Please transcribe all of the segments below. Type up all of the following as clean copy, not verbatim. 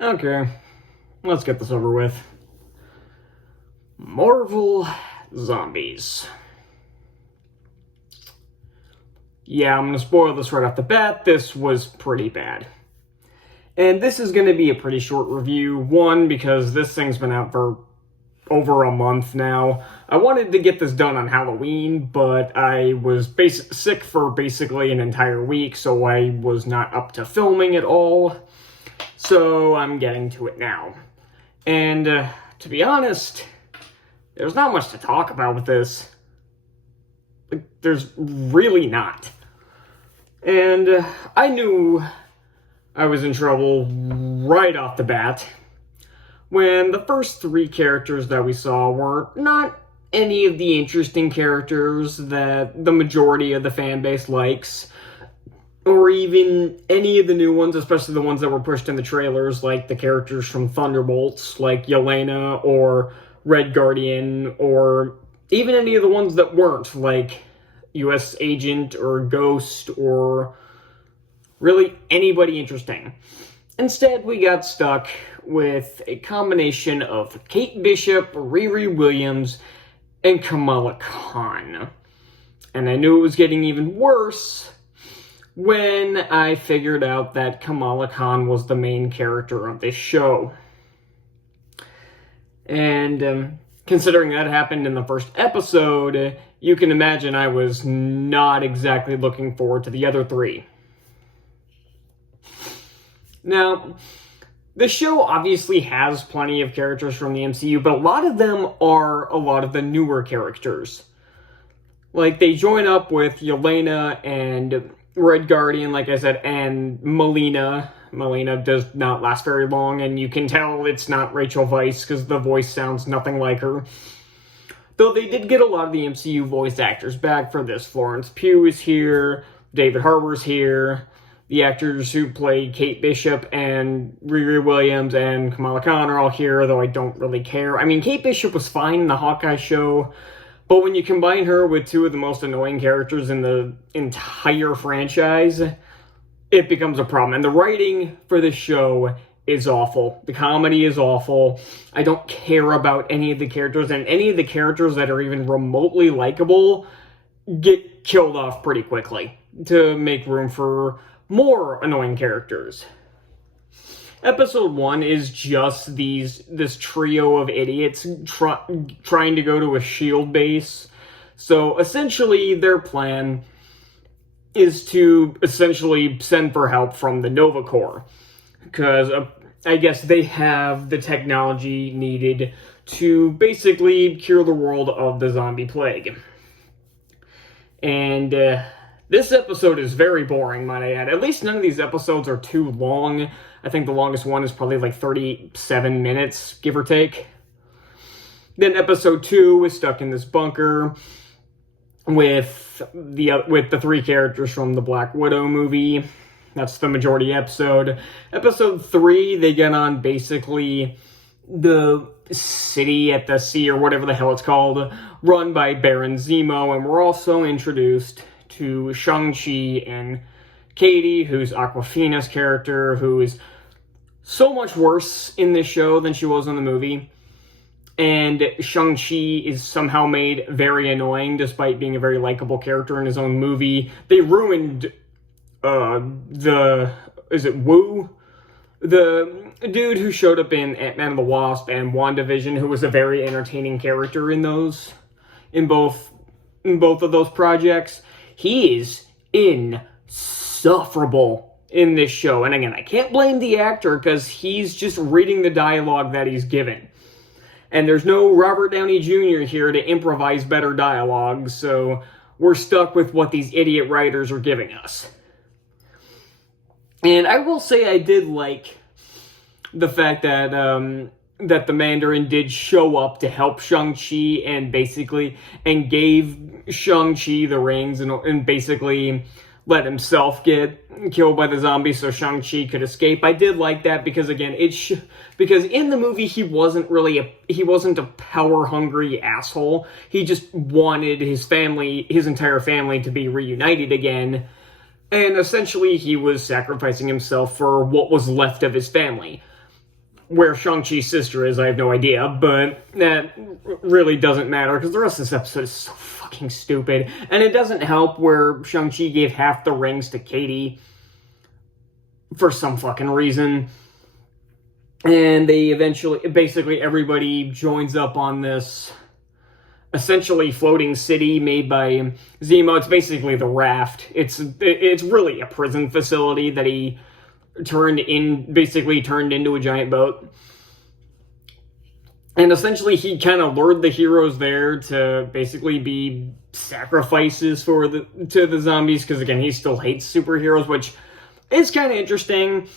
Okay, let's get this over with. Marvel Zombies. Yeah, I'm gonna spoil this right off the bat. This was pretty bad. And this is gonna be a pretty short review. One, because this thing's been out for over a month now. I wanted to get this done on Halloween, but I was sick for basically an entire week, so I was not up to filming at all. So I'm getting to it now. And to be honest, there's not much to talk about with this. There's really not. And I knew I was in trouble right off the bat when the first three characters that we saw were not any of the interesting characters that the majority of the fan base likes, or even any of the new ones, especially the ones that were pushed in the trailers, like the characters from Thunderbolts, like Yelena or Red Guardian, or even any of the ones that weren't, like US Agent or Ghost, or really anybody interesting. Instead, we got stuck with a combination of Kate Bishop, Riri Williams, and Kamala Khan. And I knew it was getting even worse when I figured out that Kamala Khan was the main character of this show. And considering that happened in the first episode, you can imagine I was not exactly looking forward to the other three. Now, the show obviously has plenty of characters from the MCU, but a lot of them are a lot of the newer characters. Like, they join up with Yelena and Red Guardian, like I said, and Melina. Melina does not last very long, and you can tell it's not Rachel Weisz because the voice sounds nothing like her. Though they did get a lot of the MCU voice actors back for this. Florence Pugh is here, David Harbour's here, the actors who played Kate Bishop and Riri Williams and Kamala Khan are all here, though I don't really care. I mean, Kate Bishop was fine in the Hawkeye show, but when you combine her with two of the most annoying characters in the entire franchise, it becomes a problem. And the writing for this show is awful. The comedy is awful. I don't care about any of the characters, and any of the characters that are even remotely likable get killed off pretty quickly to make room for more annoying characters. Episode 1 is just this trio of idiots trying to go to a S.H.I.E.L.D. base. So essentially their plan is to essentially send for help from the Nova Corps, because I guess they have the technology needed to basically cure the world of the zombie plague. And this episode is very boring, might I add. At least none of these episodes are too long. I think the longest one is probably like 37 minutes, give or take. Then episode 2 is stuck in this bunker with the three characters from the Black Widow movie. That's the majority episode. Episode 3, they get on basically the city at the sea, or whatever the hell it's called, run by Baron Zemo, and we're also introduced to Shang-Chi and Katie, who's Awkwafina's character, who is so much worse in this show than she was in the movie. And Shang-Chi is somehow made very annoying, despite being a very likable character in his own movie. They ruined is it Wu? The dude who showed up in Ant-Man and the Wasp and WandaVision, who was a very entertaining character in both of those projects. He is insufferable in this show. And again, I can't blame the actor, because he's just reading the dialogue that he's given. And there's no Robert Downey Jr. here to improvise better dialogue, so we're stuck with what these idiot writers are giving us. And I will say I did like the fact that that the Mandarin did show up to help Shang-Chi and gave Shang-Chi the rings and basically let himself get killed by the zombies so Shang-Chi could escape. I did like that because, again, because in the movie he wasn't a power-hungry asshole. He just wanted his entire family to be reunited again. And essentially he was sacrificing himself for what was left of his family. Where Shang-Chi's sister is, I have no idea, but that really doesn't matter because the rest of this episode is so fucking stupid. And it doesn't help where Shang-Chi gave half the rings to Katie for some fucking reason. And they eventually, basically everybody joins up on this essentially floating city made by Zemo. It's basically the Raft. It's really a prison facility that he basically turned into a giant boat. And essentially he kind of lured the heroes there to basically be sacrifices to the zombies, because again, he still hates superheroes, which is kind of interesting.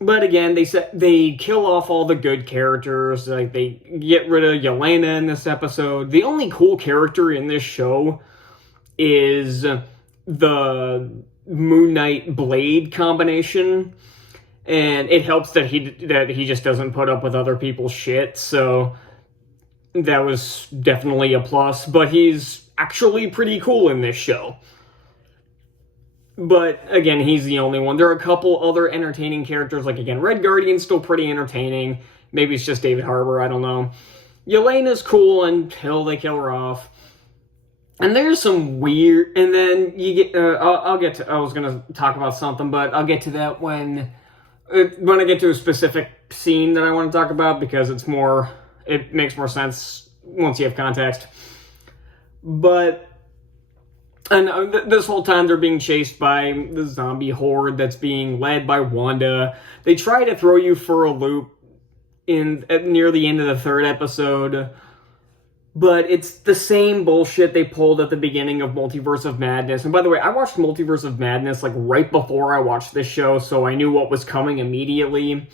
But again, they kill off all the good characters. Like, they get rid of Yelena in this episode. The only cool character in this show is the Moon Knight Blade combination, and it helps that he just doesn't put up with other people's shit, so that was definitely a plus. But he's actually pretty cool in this show. But again, he's the only one. There are a couple other entertaining characters, like again, Red Guardian's still pretty entertaining. Maybe it's just David Harbour, I don't know. Yelena's cool until they kill her off. And there's some weird, and then you get, I was going to talk about something, but I'll get to that when I get to a specific scene that I want to talk about, because it makes more sense once you have context. But, and this whole time they're being chased by the zombie horde that's being led by Wanda. They try to throw you for a loop near the end of the third episode, but it's the same bullshit they pulled at the beginning of Multiverse of Madness. And by the way, I watched Multiverse of Madness like right before I watched this show, so I knew what was coming immediately.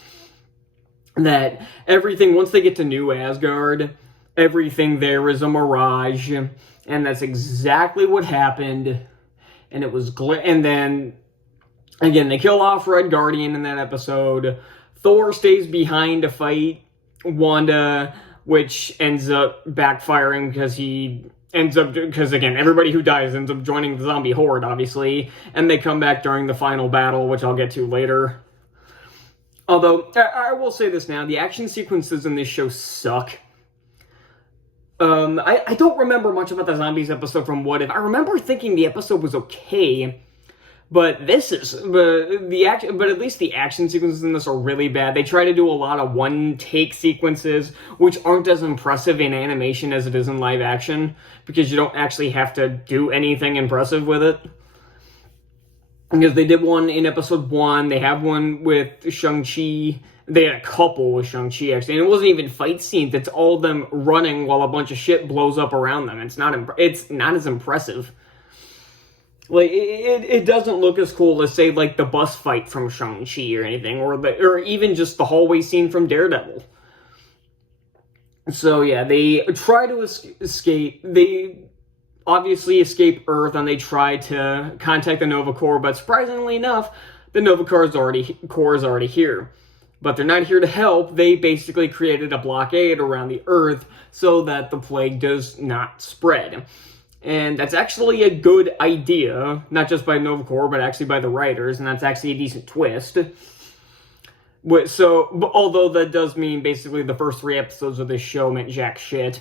That everything, once they get to New Asgard, everything there is a mirage, and that's exactly what happened. And it was and then again, they kill off Red Guardian in that episode. Thor stays behind to fight Wanda, which ends up backfiring because again, everybody who dies ends up joining the zombie horde, obviously, and they come back during the final battle, which I'll get to later. Although, I will say this now, the action sequences in this show suck. I don't remember much about the zombies episode from What If. I remember thinking the episode was okay, but at least the action sequences in this are really bad. They try to do a lot of one-take sequences, which aren't as impressive in animation as it is in live action, because you don't actually have to do anything impressive with it. Because they did one in episode 1, they have one with Shang-Chi, they had a couple with Shang-Chi, actually, and it wasn't even fight scenes, it's all them running while a bunch of shit blows up around them. It's not as impressive. Like, it doesn't look as cool as, say, like, the bus fight from Shang-Chi or anything, or even just the hallway scene from Daredevil. So, yeah, they try to escape. They obviously escape Earth, and they try to contact the Nova Corps, but surprisingly enough, the Nova Corps is already here. But they're not here to help. They basically created a blockade around the Earth so that the plague does not spread. And that's actually a good idea, not just by Nova Corps, but actually by the writers, and that's actually a decent twist. Although that does mean basically the first 3 episodes of this show meant jack shit.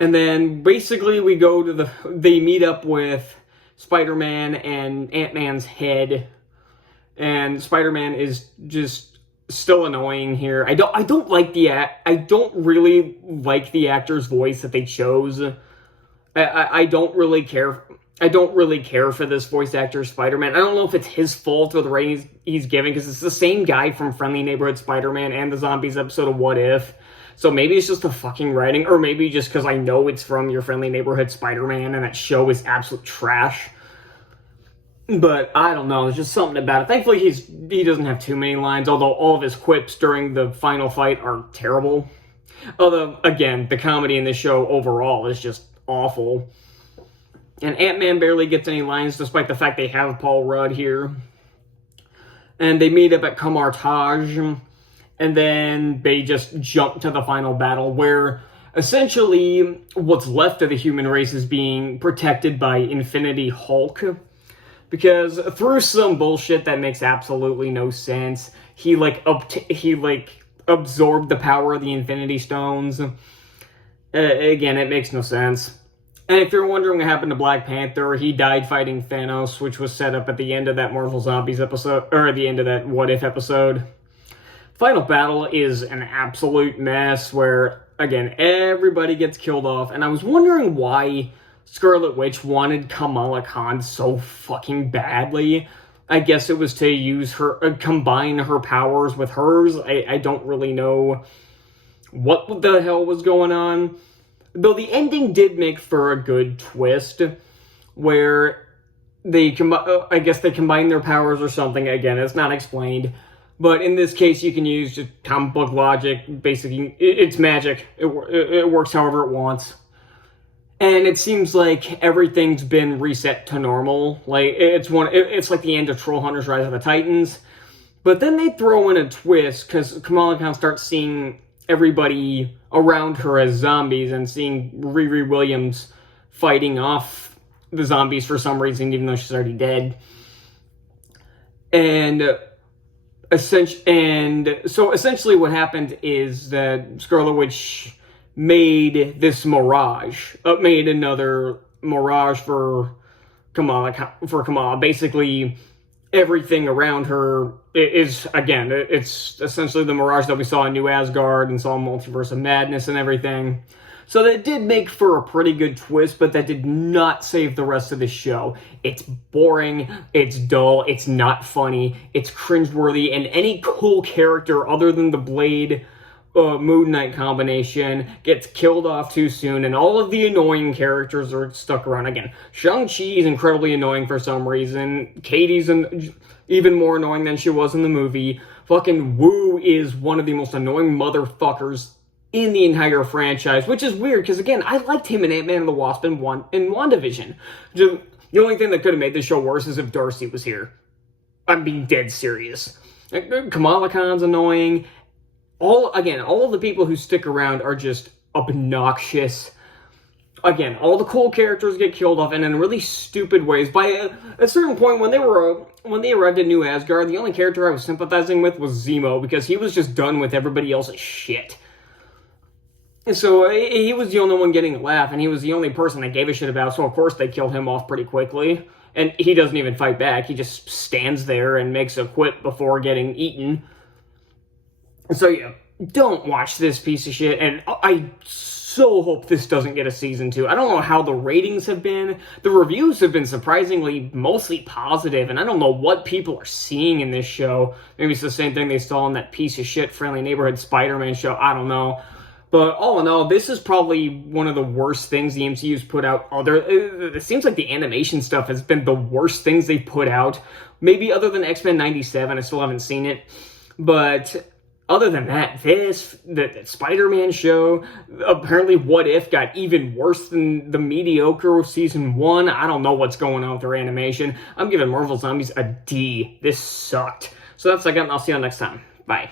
And then basically they meet up with Spider-Man and Ant-Man's head, and Spider-Man is just still annoying here. I don't really like the actor's voice that they chose. I don't really care. I don't really care for this voice actor, Spider-Man. I don't know if it's his fault or the ratings he's giving, because it's the same guy from Friendly Neighborhood Spider-Man and the Zombies episode of What If. So maybe it's just the fucking writing, or maybe just because I know it's from Your Friendly Neighborhood Spider-Man and that show is absolute trash. But I don't know, there's just something about it. Thankfully, he doesn't have too many lines, although all of his quips during the final fight are terrible. Although, again, the comedy in this show overall is just awful. And Ant-Man barely gets any lines, despite the fact they have Paul Rudd here. And they meet up at Kamar-Taj, and then they just jump to the final battle, where essentially what's left of the human race is being protected by Infinity Hulk. because through some bullshit that makes absolutely no sense, he absorbed the power of the Infinity Stones. Again, it makes no sense. And if you're wondering what happened to Black Panther, he died fighting Thanos, which was set up at the end of that Marvel Zombies episode, or the end of that What If episode. Final battle is an absolute mess where, again, everybody gets killed off, and I was wondering why Scarlet Witch wanted Kamala Khan so fucking badly. I guess it was to use her, combine her powers with hers. I don't really know what the hell was going on. Though the ending did make for a good twist, where I guess they combine their powers or something. Again, it's not explained. But in this case, you can use just comic book logic. Basically, it's magic. It works however it wants. And it seems like everything's been reset to normal. Like, it's like the end of Troll Hunters Rise of the Titans. But then they throw in a twist, because Kamala Khan starts seeing everybody around her as zombies and seeing Riri Williams fighting off the zombies for some reason, even though she's already dead. And so essentially what happened is that Scarlet Witch made this mirage, made another mirage for Kamala. Basically, everything around her is, again, it's essentially the mirage that we saw in New Asgard and saw in Multiverse of Madness and everything. So that did make for a pretty good twist, but that did not save the rest of the show. It's boring, it's dull, it's not funny, it's cringeworthy, and any cool character other than the Blade Moon Knight combination gets killed off too soon, and all of the annoying characters are stuck around. Again, Shang-Chi is incredibly annoying for some reason. Katie's even more annoying than she was in the movie. Fucking Wu is one of the most annoying motherfuckers in the entire franchise, which is weird, because again, I liked him in Ant-Man and the Wasp in WandaVision. The only thing that could have made this show worse is if Darcy was here. I'm being dead serious. Kamala Khan's annoying. All of the people who stick around are just obnoxious. Again, all the cool characters get killed off, and in really stupid ways. By a certain point, when they arrived at New Asgard, the only character I was sympathizing with was Zemo, because he was just done with everybody else's shit. And so he was the only one getting a laugh, and he was the only person I gave a shit about, so of course they killed him off pretty quickly. And he doesn't even fight back, he just stands there and makes a quip before getting eaten. So yeah, don't watch this piece of shit, and I so hope this doesn't get a season 2. I don't know how the ratings have been. The reviews have been surprisingly mostly positive, and I don't know what people are seeing in this show. Maybe it's the same thing they saw in that piece of shit Friendly Neighborhood Spider-Man show, I don't know. But all in all, this is probably one of the worst things the MCU's put out. It seems like the animation stuff has been the worst things they've put out. Maybe other than X-Men 97, I still haven't seen it. But other than that, the Spider-Man show, apparently What If got even worse than the mediocre season 1. I don't know what's going on with their animation. I'm giving Marvel Zombies a D. This sucked. So that's all I got, and I'll see you all next time. Bye.